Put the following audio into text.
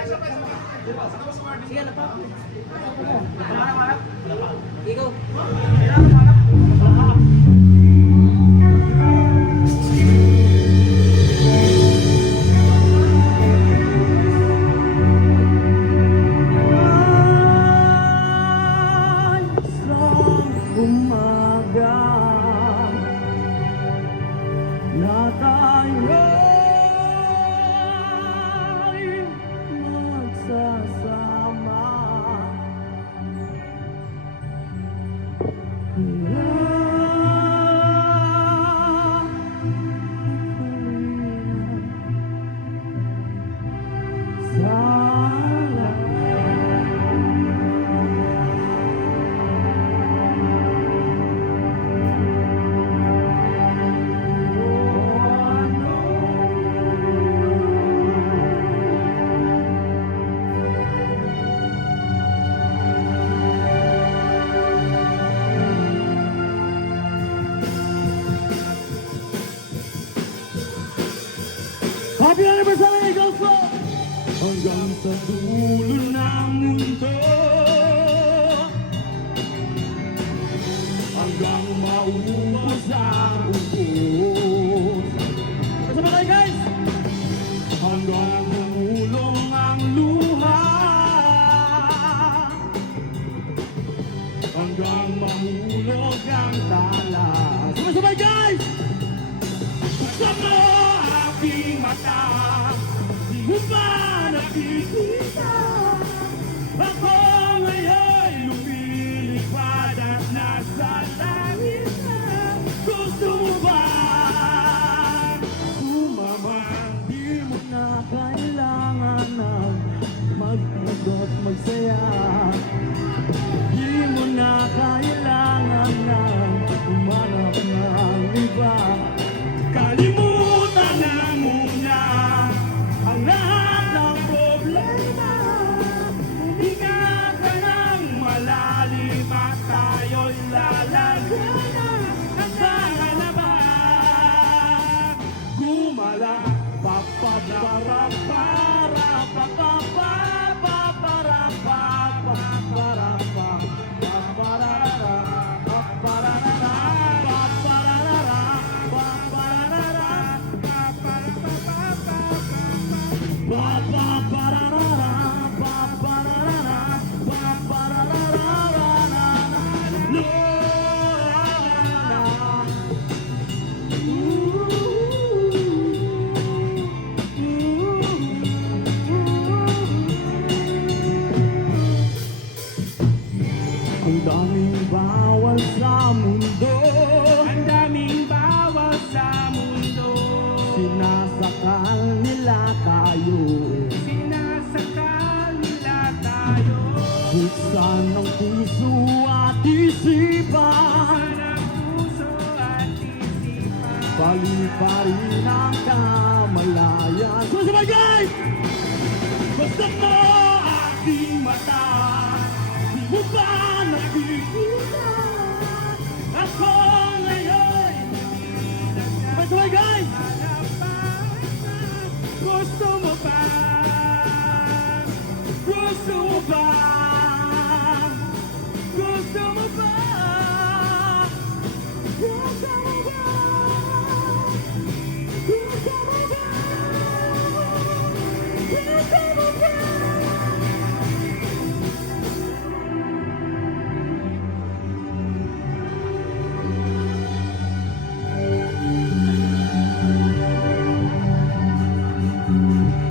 Sige, na pa. Ikaw. Na tayo'y magsasama. Happy anniversary, Eagles Club! Hanggang sa dulo ng mundo, hanggang maubos ang ubos. Kasama tayo, guys! Hanggang humulong ang luha, hanggang mahulog ang tala. Sabay-sabay, guys! Buksan mo aking mata, di mo ba nakikita? Ako ngayon lumilipad at nasa langit na. Gusto mo ba sumama? Di mo na kailangan na magpagod magsaya. Di mo na kailangan na umanap ng iba. Kalimutan na muna ang lahat ng problema. Huminga ka ng malalim at tayo'y lalagyan hanggang halaman. Gumala, ang daming bawal sa mundo, ang daming bawal sa mundo. Sinasakal nila tayo, sinasakal nila tayo. Buksan ang puso at isipan, paliparin ang kamalayan. Sabay, guys! Buksan mo aking mata, di mo ba nakikita? Ako ngayon sabay, guys! Gusto mo ba? Gusto mo ba? Gusto mo ba? Gusto mo ba? Gusto mo ba? Gusto mo ba?